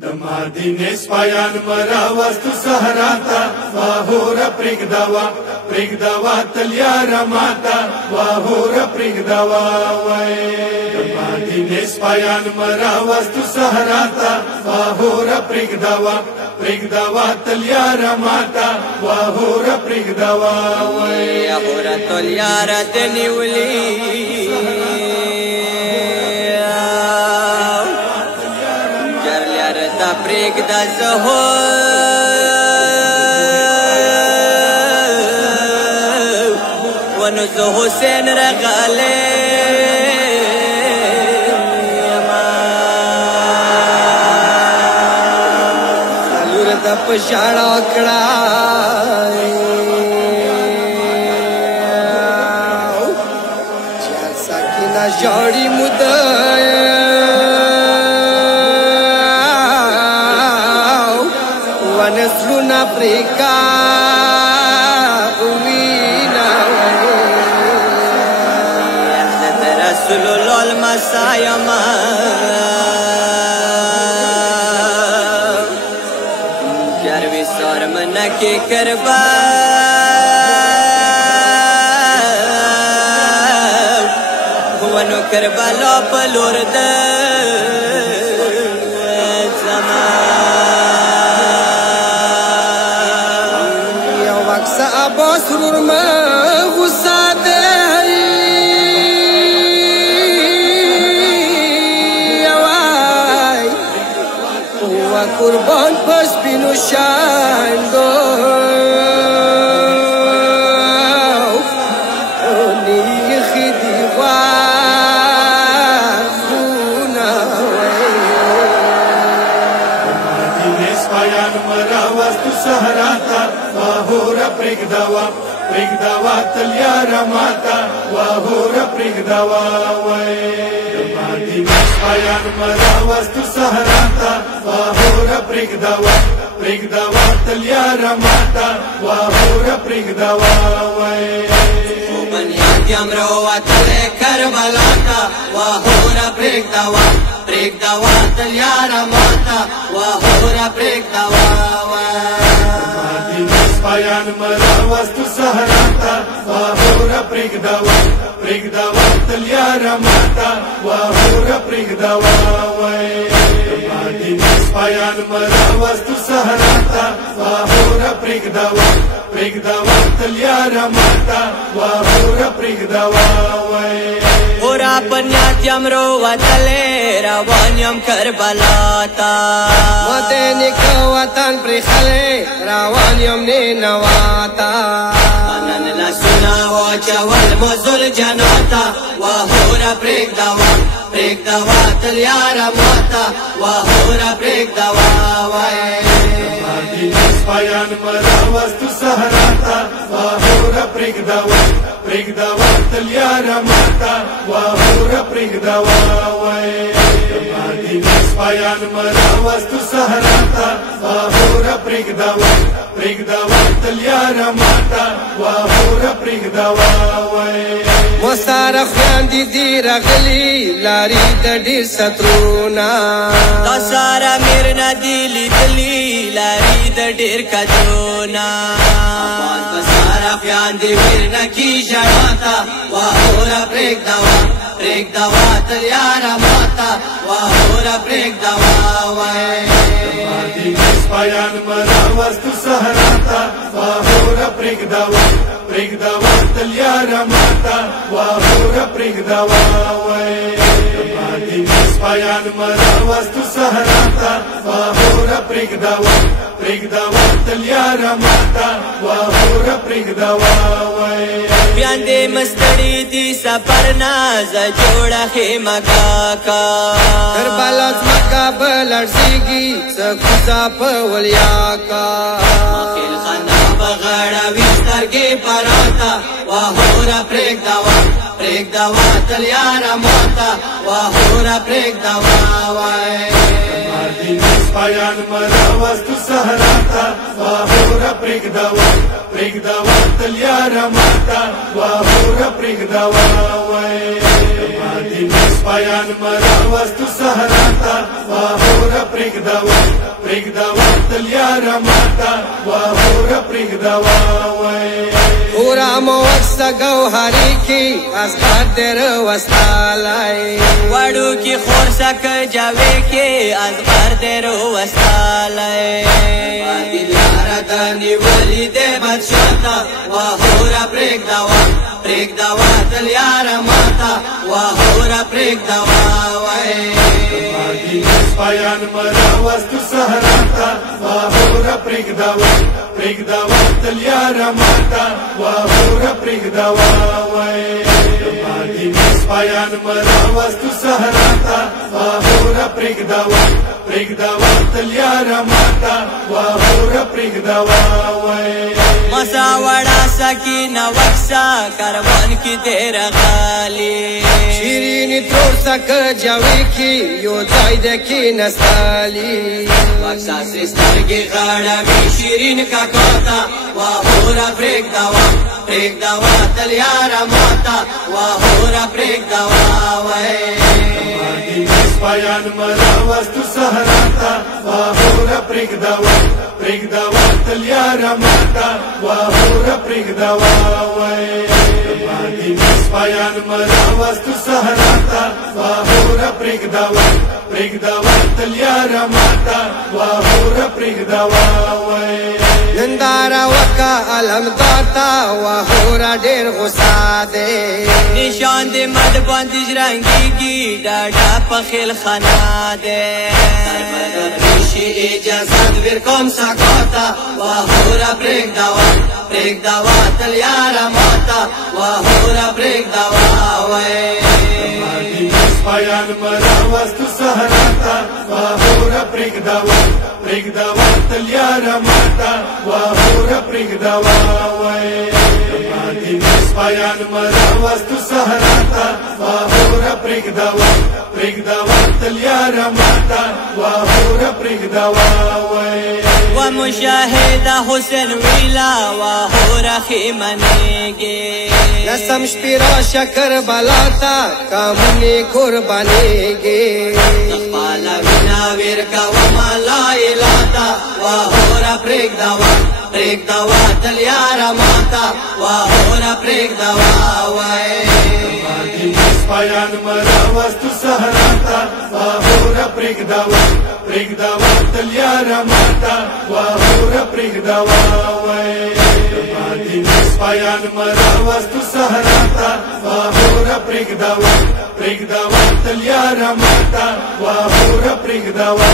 Damadine spayan marawastu saharata Vahura prigdawa talyara mata Vahura prigdawa Damadine spayan marawastu saharata Vahura prigdawa talyara mata Vahura prigdawa Vahura talyara teniuli Prigda zaho Wanu zo Hussein ragale Salur da pashara akda Chal sakina jodi mudaya Wanasruna prika umina Hazrat Rasulullah masayama Jarvi sarmana ke karba Wanu Karbala palurda Surur ma gussa de awai wa qurban pas binu shando oni khidi wa khuna Damadine spayan marawastu saharata Vahura prigdawa talyara mata Vahura prigdawa Damadine spayan marawastu saharata Vahura prigdawa talyara mata Vahura prigdawa Banyam rawatale Karbalata Vahura prigdawa talyara mata Vahura prigdawa Spayan marawastu saharata Vahura prigdawa talyara mata Vahura prigdawa Damadine spayan marawastu saharata Vahura prigdawa talyara mata Vahura prigdawa Ora panyatyam rawatale rawanyam Karbalata Wadeni kawatan prikhale rawanyam ninawata Anan la suna wacha wal muzul janata Vahura prigdawa talyara mata Vahura prigdawa Damadine spayan marawastu saharata Vahura prigdawa talyara mata Vahura prigdawa Damadine spayan marawastu saharata Vahura prigdawa talyara mata Vahura prigdawa Musaraf yandi di ragli lari dadi satruna Dasara mirna dili dili lari dadir kadrona Dasara yandi mirna ki jarata Vahura prigdawa talyara mata Vahura prigdawa Damadine spayan marawastu saharata Vahura prigdawa talyara mata Vahura prigdawa Damadine spayan marawastu saharata Vahura prigdawa talyara mata Vahura prigdawa Byande mastadi di saparna za joda khema kaka Karbala maka balarsigi sakusa pawliyaka Makhil khana bagada vistar ke parata Vahura prigdawa talyara mata Vahura prigdawa Damadine spayan marawastu saharata Vahura prigdawa talyara mata Vahura prigdawa Damadine spayan marawastu saharata Vahura پرېږدوه پرېږدوه تل یاره ماته واهوره پرېږدوه پورا موسه گوهری کی اصغر در وستالای وړو کې خور سک جاوي کې اصغر در وستالای دلاره د نیولې د بادشاہتا واهوره پرېږدوه پرېږدوه تل یاره ماته واهوره پرېږدوه سپایان مراوستو صحراته واهوره پرېږدوه پرېږدوه تل یاره ماته واهوره پرېږدوه سپایان مراوستو صحراته واهوره پرېږدوه پرېږدوه تل یاره ماته واهوره پرېږدوه مسا وړا سکینه وکسا کاروان کی تیر غالی شیرینی ترور سک جاوی کی یو ځای د کی نستالی وکسا سسترګي غاړوي شیرین کا کوتا واهوره پرېږدوه پرېږدوه تل یاره ماته واهوره پرېږدوه سپایان مراوستو صحراته واهوره پرېږدوه پرېږدوه تل یاره ماته واهوره پرېږدوه سپایان مراوستو صحراته واهوره پرېږدوه پرېږدوه تل یاره ماته واهوره پرېږدوه نندارا وکا علم داتا واهوره ډېر غوسه دی نشان دې مد باندې ژرنګېږي ډاډه په خیل خنا دی شي اجازت ورکوم سکوتا واهوره پرېږدوه پرېږدوه تل یاره ماته واهوره پرېږدوه سپایان مراوستو صحراته واهوره پرېږدوه پرېږدوه تل یاره ماته واهوره پرېږدوه سپایان مراوستو صحراته واهوره پرېږدوه پرېږدوه تل یاره ماته واهوره پرېږدوه ومشاهده حسین ویلا واهوره خیمنېږي نسم شپیرا شکر بلاتا کامونی قربانېږي خپل وینا ورکوه لا الاتا واهوره پرېږدوه پرېږدوه تل یاره ماته واهوره پرېږدوه سپایان مراوستو صحراته واهوره پرېږدوه پرېږدوه تل یاره ماته واهوره پرېږدوه سپایان مراوستو صحراته واهوره پرېږدوه پرېږدوه تل یاره ماته واهوره پرېږدوه